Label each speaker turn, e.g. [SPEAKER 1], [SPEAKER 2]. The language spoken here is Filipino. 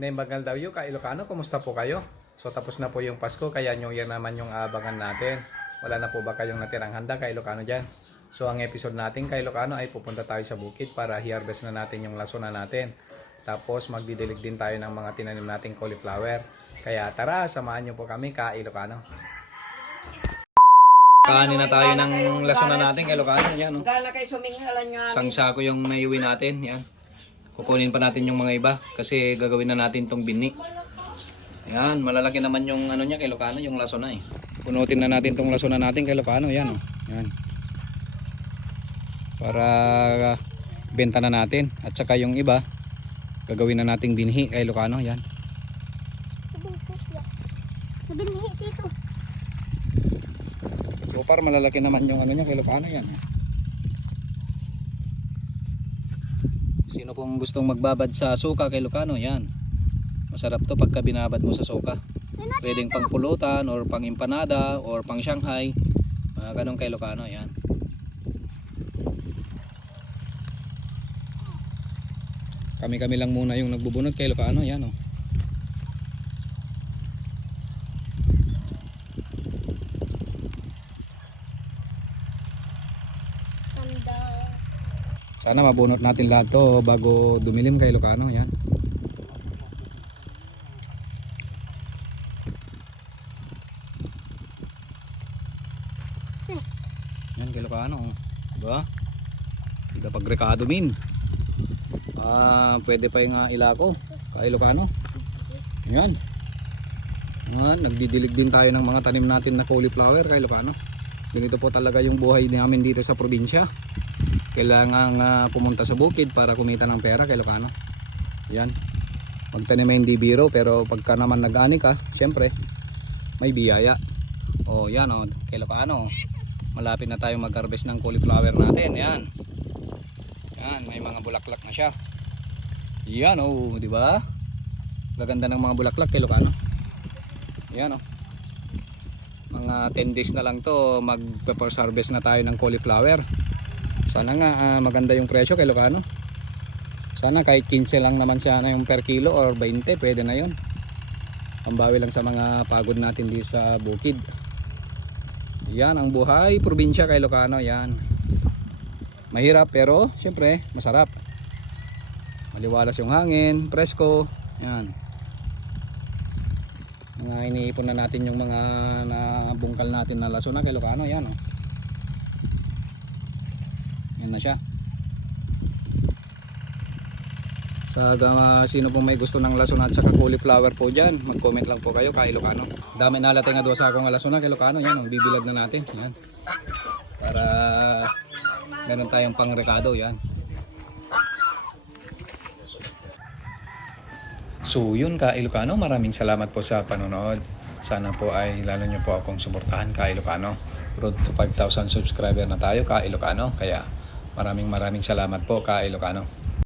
[SPEAKER 1] Nembagal daw yung Ilocano, kumusta po kayo? So tapos na po yung Pasko, kaya nyo yan naman yung abangan natin. Wala na po ba kayong natirang handa kay Ilocano dyan? So ang episode natin kay Ilocano ay pupunta tayo sa bukid para i-harvest na natin yung lasona natin. Tapos magdidilig din tayo ng mga tinanim nating cauliflower. Kaya tara, samahan nyo po kami ka Ilocano. Kanin na tayo ng lasona natin kay Ilocano. Yan, no?
[SPEAKER 2] Gala kay sumingalan nga.
[SPEAKER 1] Isang sako yung naiuwi natin. Yan. Kukunin pa natin yung mga iba kasi gagawin na natin tong bini. Yan, malalaki naman yung ano niya kay Lucano, yung laso na eh. Punutin na natin tong laso na natin kay Lucano, yan oh. Yan. Para ah, benta na natin at saka yung iba gagawin na nating binhi kay Lucano, yan.
[SPEAKER 3] Binhi dito.
[SPEAKER 1] So par malalaki naman yung ano niya kay Lucano, yan. Sino pong gustong magbabad sa suka kay Lucano, yan. Masarap to pagka binabad mo sa suka. Pwedeng pang pulutan or pang empanada or pang Shanghai. Mga ganun kay Lucano, yan. Kami-kami lang muna yung nagbubunot kay Lucano, yan oh.
[SPEAKER 3] Tanda.
[SPEAKER 1] Sana mabunot natin lahat to bago dumilim kay Lucano, yan. Yan kay Lucano, oh. diba? Hindi pag rekado min. Ah, pwede pa yung uh, ilako kay Lucano. Yan. Yan, nagdidilig din tayo ng mga tanim natin na cauliflower kay Lucano. Ganito po talaga yung buhay namin dito sa probinsya kailangan ah, pumunta sa bukid para kumita ng pera kay Lucano. Yan. Magtanim hindi biro pero pagka naman nag-ani ka syempre may biyaya. O yan o kay Lucano. Malapit na tayo mag-harvest ng cauliflower natin. Yan. Yan may mga bulaklak na siya. Yan o di ba? Gaganda ng mga bulaklak kay Lucano. Yan o. Mga 10 days na lang to mag first harvest na tayo ng cauliflower sana nga ah, maganda yung presyo kay Lucano. Sana kahit 15 lang naman siya na yung per kilo or 20 pwede na yun. Pambawi lang sa mga pagod natin dito sa bukid. Yan ang buhay probinsya kay Lucano. Yan. Mahirap pero siyempre masarap. Maliwalas yung hangin, presko. Yan. Mga iniipon na natin yung mga nabungkal natin na laso na kay Lucano. Yan oh. Yan na siya. Sa uh, sino pong may gusto ng lason at saka cauliflower po dyan, mag-comment lang po kayo kay Ilocano. Dami nalatay nga doon sa akong lason na kay Ilocano. Yan, oh, bibilag na natin. Yan. Para meron tayong pang rekado. Yan. So yun ka Ilocano, maraming salamat po sa panonood. Sana po ay lalo nyo po akong suportahan ka Ilocano. Road to 5,000 subscriber na tayo ka Ilocano. Kaya maraming maraming salamat po ka Ilocano.